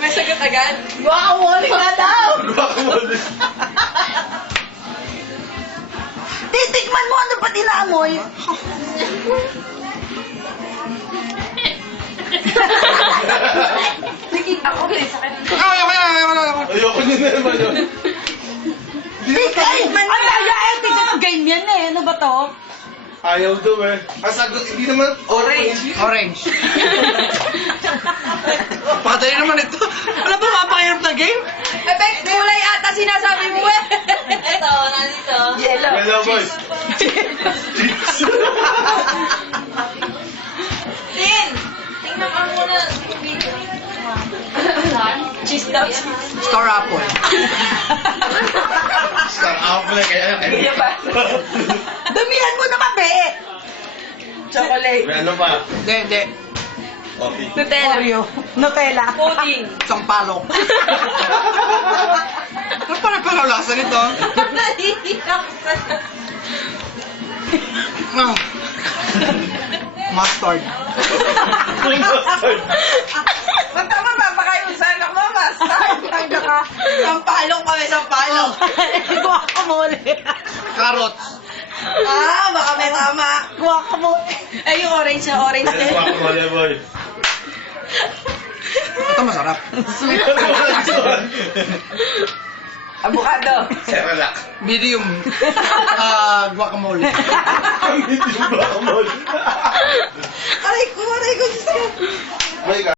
May sagot agad. Guacamole nga daw! Guacamole. Titikman mo, ano pa tinaamoy? Sige, ako din. Sakit. Ayoko nyo na naman yun. Titikman mo! Ay, titikman game yan eh. Ano ba to? Ayaw daw eh. Ang sagot, hindi naman orange. Orange. Patay naman ito. Wala ba mapakahirap na game? Effect kulay ata sinasabi mo eh. Ito, nandito. Yellow. Hello, boys. Tin! Tingnan ka muna. Cheese daw. Star apple. Star apple kaya. Damihan mo naman, be! Chocolate. May ano pa? Hindi. Coffee. Nutella. Oreo. Nutella. Pudding. Sampalok. Ano pa nagpalawlasa nito? Nahihiyak ka. Ah. Mustard. Tama ba? Baka yung sa anak mo, mustard. Tangga ka. Sampalong kami, sampalong. Guacamole. Carrots. Baka may tama. Guacamole. Eh, yung orange na orange din. Guacamole, boy. Ito masarap. Avocado. Cerelac. Medium. Guacamole. Ang hindi guacamole. Aray ko, Diyos ko. Boy,